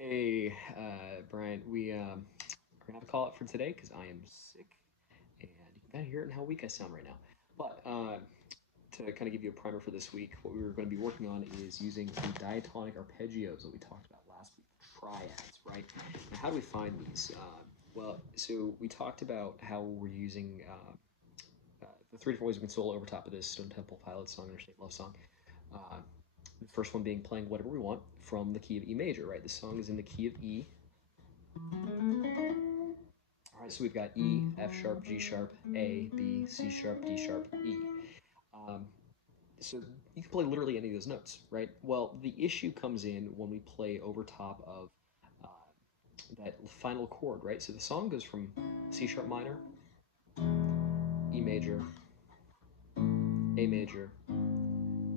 Hey, Brian, we're gonna have to call it for today because I am sick, and you can kind of hear it in how weak I sound right now. But to kind of give you a primer for this week, what we were going to be working on is using the diatonic arpeggios that we talked about last week, triads, right? Now, how do we find these? So we talked about how we're using the three different ways we can solo over top of this Stone Temple Pilots song, Interstate Love Song. Uh, the first one being playing whatever we want from the key of E major, right? The song is in the key of E. All right, so we've got E, F sharp, G sharp, A, B, C sharp, D sharp, E. Um, so you can play literally any of those notes, right? Well, the issue comes in when we play over top of that final chord, right? So the song goes from C sharp minor, E major, A major,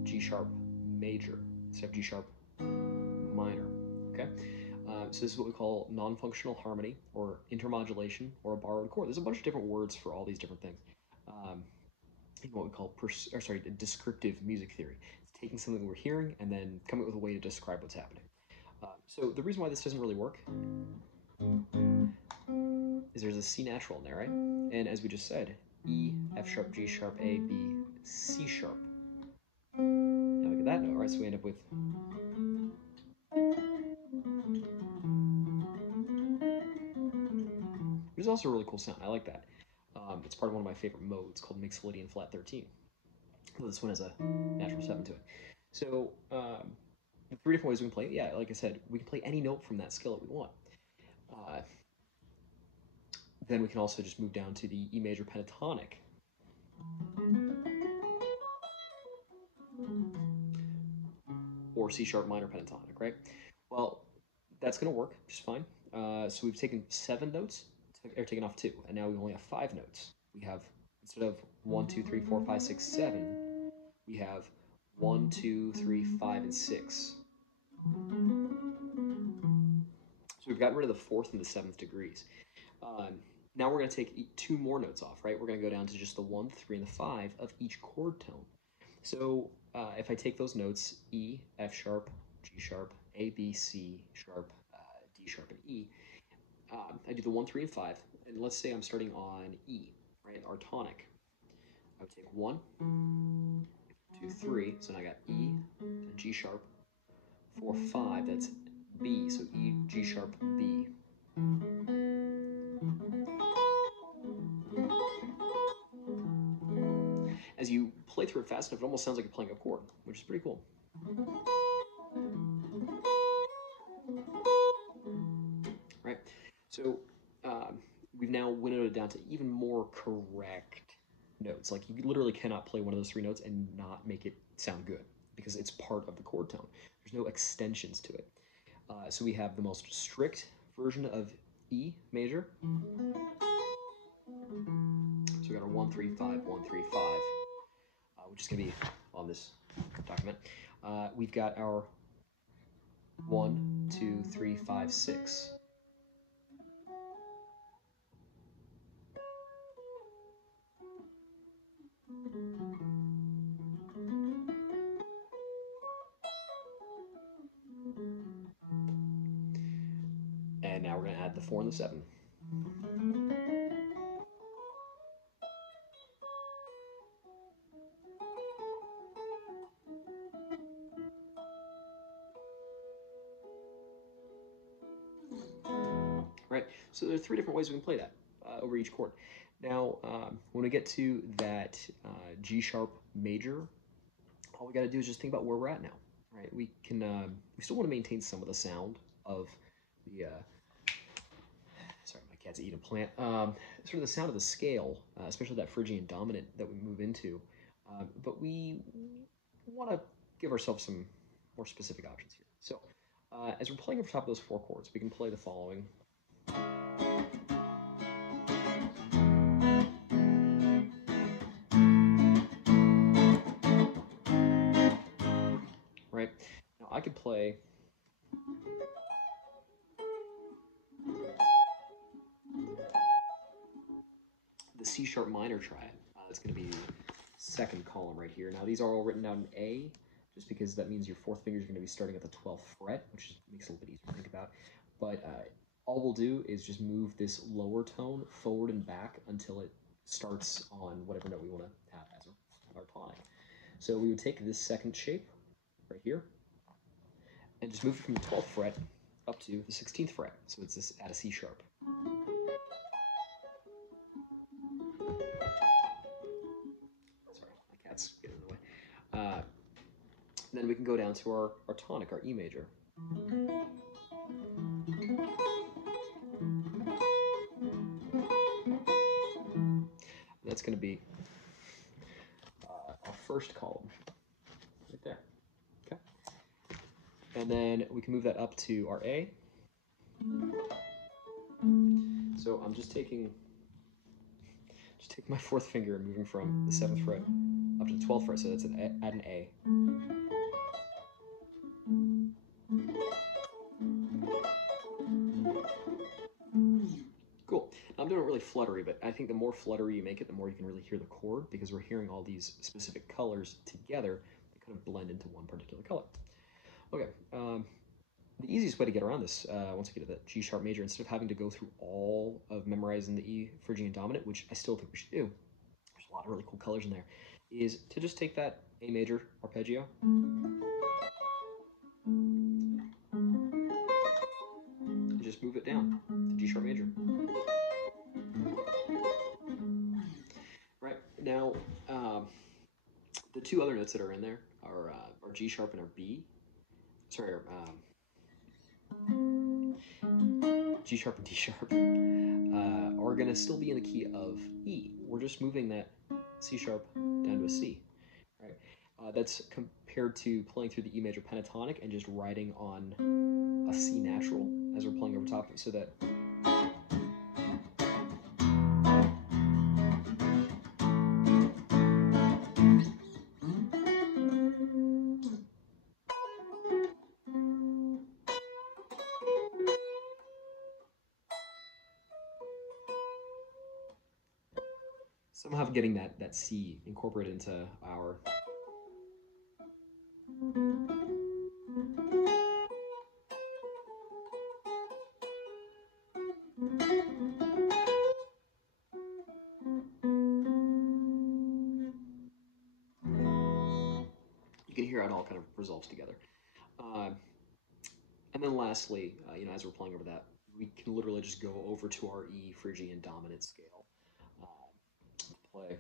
G sharp major, instead of G sharp minor, okay? So this is what we call non-functional harmony or intermodulation or a borrowed chord. There's a bunch of different words for all these different things. Um, what we call descriptive music theory. It's taking something we're hearing and then coming up with a way to describe what's happening. So the reason why this doesn't really work is there's a C natural in there, right? And as we just said, E, F sharp, G sharp, A, B, C sharp. Now look at that note, right? So we end up with which is also a really cool sound. I like that. It's part of one of my favorite modes called Mixolydian Flat 13. Well, this one has a natural 7 to it. So, the three different ways we can play it. Yeah, like I said, we can play any note from that scale that we want. Uh, then we can also just move down to the E major pentatonic. Or C sharp minor pentatonic, right? Well, that's going to work just fine. So we've taken 7 notes, or taken off 2, and now we only have 5 notes. We have, instead of 1, 2, 3, 4, 5, 6, 7, we have 1, 2, 3, 5, and 6. So we've gotten rid of the 4th and the 7th degrees. Now we're going to take 2 more notes off, right? We're going to go down to just the 1, 3, and the 5 of each chord tone. So if I take those notes, E, F sharp, G sharp, A, B, C sharp, D sharp, and E, I do the 1, 3, and 5. And let's say I'm starting on E, right? Our tonic. I would take 1, 2, 3. So now I got E, and G sharp. 4, 5, that's B. So E, G sharp, B. As you play through it fast enough, it almost sounds like you're playing a chord, which is pretty cool. Right? So we've now winnowed it down to even more correct notes. Like you literally cannot play one of those 3 notes and not make it sound good because it's part of the chord tone. There's no extensions to it. So we have the most strict version of E major. So we got our 1, 3, 5, 1, 3, 5, which is going to be on this document. We've got our 1, 2, 3, 5, 6. And now we're going to add the 4 and the 7. Right? So there are 3 different ways we can play that over each chord. Now, when we get to that G sharp major, all we got to do is just think about where we're at now. Right? We can we still want to maintain some of the sound of the sorry, my cat's eating a plant. Sort of the sound of the scale, especially that Phrygian dominant that we move into. But we want to give ourselves some more specific options here. So as we're playing over top of those 4 chords, we can play the following. Right? Now I could play the C sharp minor triad. That's going to be the 2nd column right here. Now these are all written down in A, just because that means your fourth finger is going to be starting at the 12th fret, which makes it a little bit easier to think about. But all we'll do is just move this lower tone forward and back until it starts on whatever note we want to have as our tonic. So we would take this second shape right here and just move it from the 12th fret up to the 16th fret. So it's this at a C sharp. Sorry, my cat's getting in the way. Then we can go down to our tonic, our E major. That's going to be our first column, right there. Okay. And then we can move that up to our A. So I'm just taking my fourth finger and moving from the 7th fret up to the 12th fret, so that's at an A. Cool. I'm doing it really fluttery, but I think the more fluttery you make it, the more you can really hear the chord, because we're hearing all these specific colors together that kind of blend into one particular color. Okay. The easiest way to get around this, once you get to the G sharp major, instead of having to go through all of memorizing the E Phrygian dominant, which I still think we should do, there's a lot of really cool colors in there, is to just take that A major arpeggio and just move it down to G sharp major. Right, now, the two other notes that are in there are G sharp and our B. Sorry, G sharp and D sharp are going to still be in the key of E. We're just moving that C sharp down to a C. Right? That's compared to playing through the E major pentatonic and just riding on a C natural as we're playing over top of it, so that somehow getting that C incorporated into our you can hear how it all kind of resolves together. And then lastly, as we're playing over that, we can literally just go over to our E Phrygian dominant scale. Play.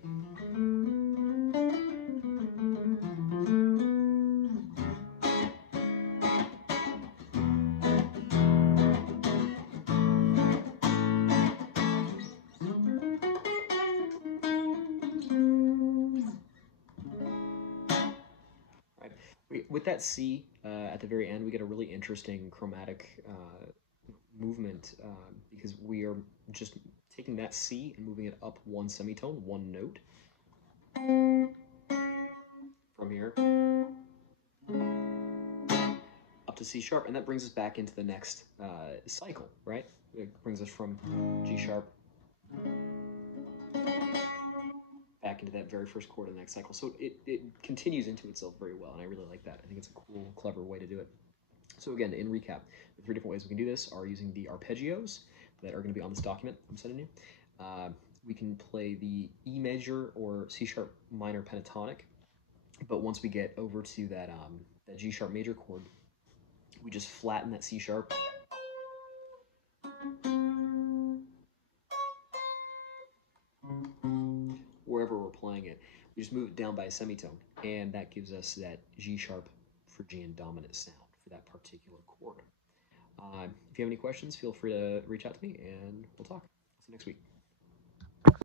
With that C at the very end, we get a really interesting chromatic movement because we are just taking that C and moving it up one semitone, one note. From here up to C sharp, and that brings us back into the next cycle, right? It brings us from G sharp back into that very first chord of the next cycle. So it continues into itself very well, and I really like that. I think it's a cool, clever way to do it. So again, in recap, the three different ways we can do this are using the arpeggios that are going to be on this document I'm sending you. We can play the E major or C sharp minor pentatonic, but once we get over to that G sharp major chord, we just flatten that C sharp. Wherever we're playing it, we just move it down by a semitone, and that gives us that G sharp Phrygian dominant sound for that particular chord. If you have any questions, feel free to reach out to me, and we'll talk. See you next week.